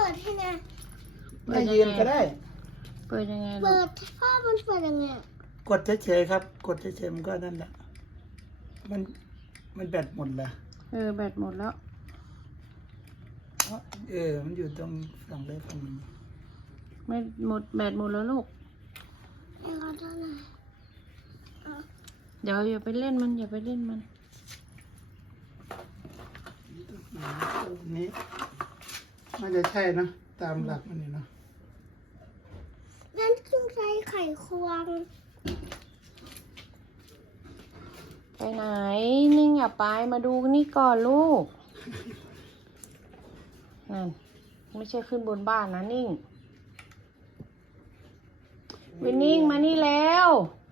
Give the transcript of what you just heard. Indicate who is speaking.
Speaker 1: ดให้นะ
Speaker 2: ไม่ยืนก็ได้
Speaker 3: เปิดยังไงลู
Speaker 1: เปิ
Speaker 3: ก
Speaker 1: ดพ่อมันเปิดยังไง
Speaker 2: กดเฉยๆครับ กดเฉยๆมันก็นั่นแหละมันแบตหมดละ
Speaker 3: แบตหมดแล้ว
Speaker 2: มันอยู่ตรงฝั่งใดฝั่งหนึ่ง
Speaker 3: ไม่หมดแบตหมดแล้วลูก
Speaker 1: ไอ้ขอโทษนะ
Speaker 3: เดี๋ยวอย่าไปเล่นมันอย่าไปเล่นมัน
Speaker 2: อันนี้น่าจะใช่นะตามหลักมันนี่เนาะ
Speaker 1: นั่นคือใช้ไขควง
Speaker 3: ไปไหนนิ่งอย่าไปมาดูนี่ก่อนลูกนั่นไม่ใช่ขึ้นบนบ้านนะนิ่งวินนิ่งมานี่แล้ว